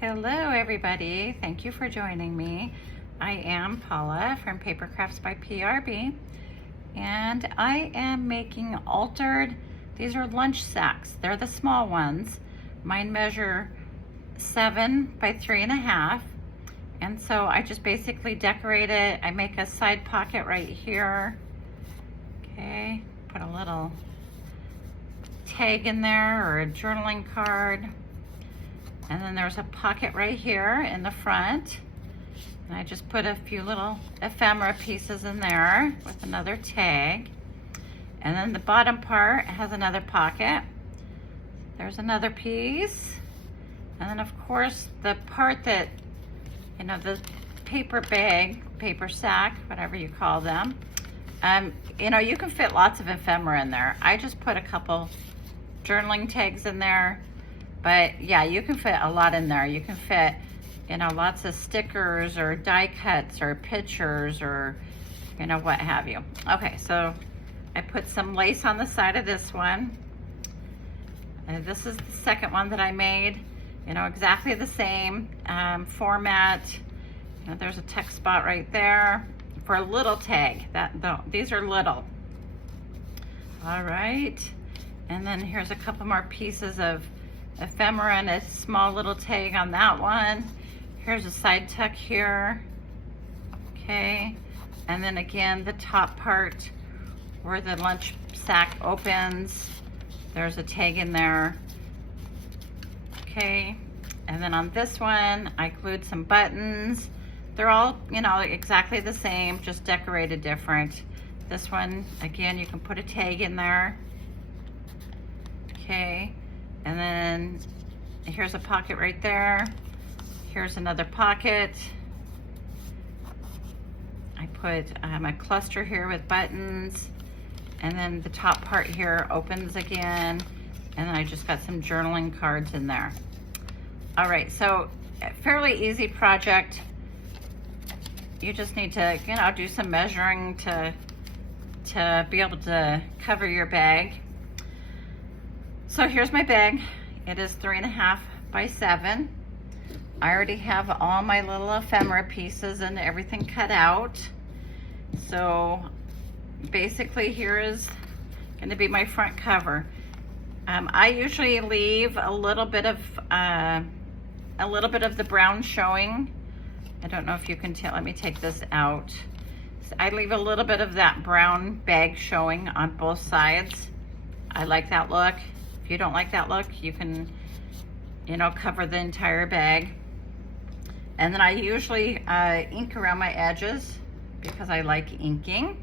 Hello everybody, thank you for joining me. I am Paula from Paper Crafts by PRB, and I am making these are lunch sacks. They're the small ones. Mine measure 7 by 3.5, and so I just basically decorate it. I make a side pocket right here. Okay, put a little tag in there or a journaling card. And then there's a pocket right here in the front. And I just put a few little ephemera pieces in there with another tag. And then the bottom part has another pocket. There's another piece. And then of course the part that, the paper bag, paper sack, whatever you call them. You can fit lots of ephemera in there. I just put a couple journaling tags in there. But yeah, you can fit a lot in there. You can fit, lots of stickers or die cuts or pictures or, what have you. Okay, so I put some lace on the side of this one. And this is the second one that I made. Exactly the same format. There's a text spot right there for a little tag. These are little. All right, and then here's a couple more pieces of ephemera and a small little tag on that one. Here's a side tuck here. Okay, and then again the top part where the lunch sack opens, there's a tag in there. Okay, and then on this one I glued some buttons. They're all exactly the same, just decorated different. This one again, you can put a tag in there. Okay, and then here's a pocket right there. Here's another pocket. I put a cluster here with buttons, and then the top part here opens again, and then I just got some journaling cards in there. All right, so fairly easy project. You just need to, do some measuring to be able to cover your bag. So here's my bag. It is 3.5 by 7. I already have all my little ephemera pieces and everything cut out. So basically here is going to be my front cover. I usually leave a little bit of the brown showing. I don't know if you can tell. Let me take this out. So I leave a little bit of that brown bag showing on both sides. I like that look. If you don't like that look, you can, cover the entire bag. And then I usually ink around my edges because I like inking.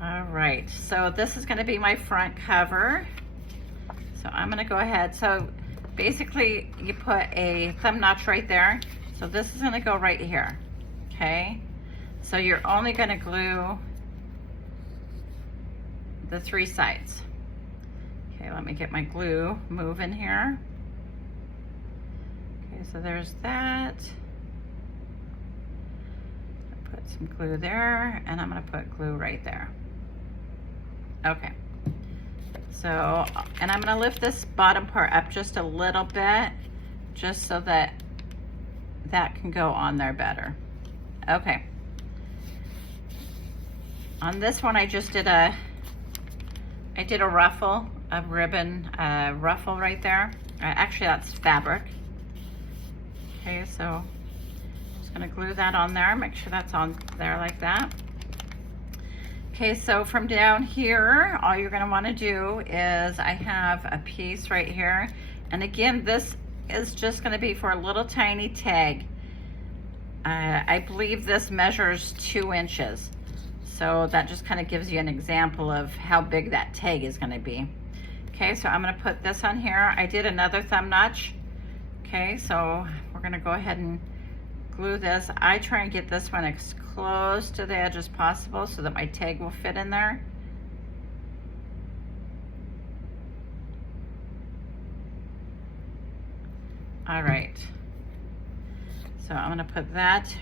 All right, so this is gonna be my front cover. So I'm gonna go ahead. So basically you put a thumb notch right there. So this is gonna go right here, okay? So you're only gonna glue the 3 sides. Okay, let me get my glue moving here. Okay, so there's that. Put some glue there, and I'm gonna put glue right there. Okay. So, and I'm gonna lift this bottom part up just a little bit, just so that that can go on there better. Okay. On this one, I did a ruffle, a ribbon ruffle right there. Actually, that's fabric. Okay, so I'm just gonna glue that on there, make sure that's on there like that. Okay, so from down here, all you're gonna wanna do is I have a piece right here. And again, this is just gonna be for a little tiny tag. I believe this measures 2 inches. So that just kind of gives you an example of how big that tag is gonna be. Okay, so I'm gonna put this on here. I did another thumb notch. Okay, so we're gonna go ahead and glue this. I try and get this one as close to the edge as possible so that my tag will fit in there. All right, so I'm gonna put that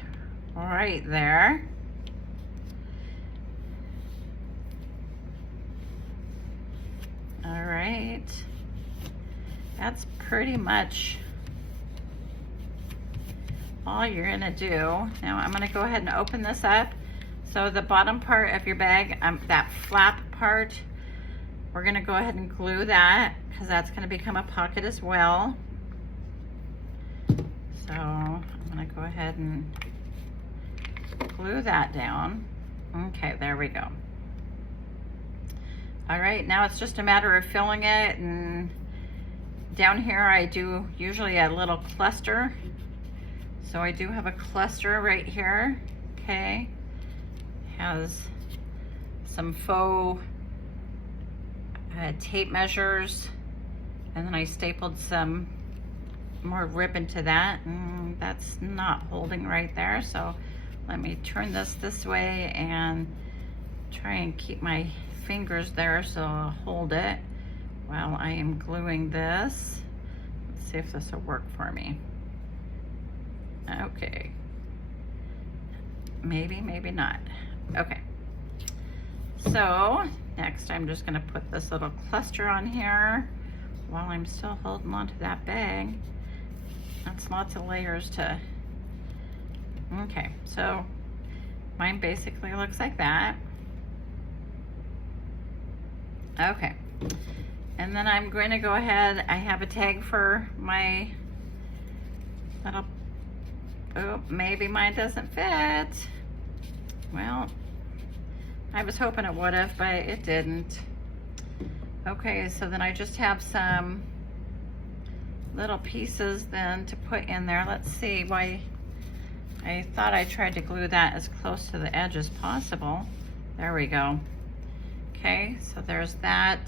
right there. All right, that's pretty much all you're gonna do, now I'm gonna go ahead and open this up. So the bottom part of your bag, that flap part, we're gonna go ahead and glue that because that's gonna become a pocket as well. So I'm gonna go ahead and glue that down. Okay, there we go. All right, now it's just a matter of filling it, and down here I do usually a little cluster. So I do have a cluster right here, okay? Has some faux tape measures, and then I stapled some more ribbon to that, and that's not holding right there. So let me turn this way and try and keep my fingers there so I'll hold it while I am gluing this. Let's see if this will work for me. Okay, maybe not. Okay, so next I'm just gonna put this little cluster on here while I'm still holding on to that bag. That's lots of layers to, okay, so mine basically looks like that. Okay, and then I'm going to go ahead, I have a tag for my little, oh, maybe mine doesn't fit. Well, I was hoping it would have, but it didn't. Okay, so then I just have some little pieces then to put in there. Let's see why I thought I tried to glue that as close to the edge as possible. There we go. Okay, so there's that.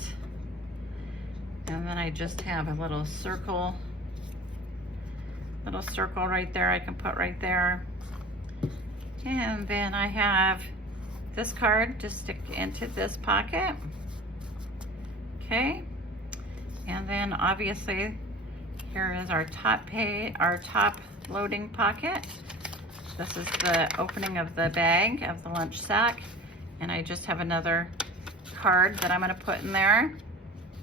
And then I just have a little circle right there I can put right there. And then I have this card to stick into this pocket. Okay, and then obviously here is our top loading pocket. This is the opening of the bag of the lunch sack, and I just have another card that I'm going to put in there.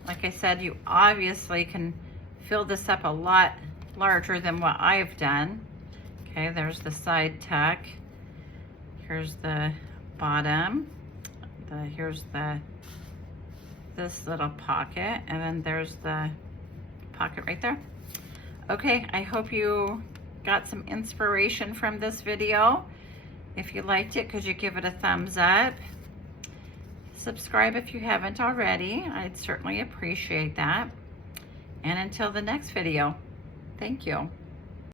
Like I said, you obviously can fill this up a lot larger than what I've done. Okay, there's the side tuck. Here's the bottom. Here's this little pocket, and then there's the pocket right there. Okay, I hope you got some inspiration from this video. If you liked it, could you give it a thumbs up? Subscribe if you haven't already. I'd certainly appreciate that. And until the next video, thank you.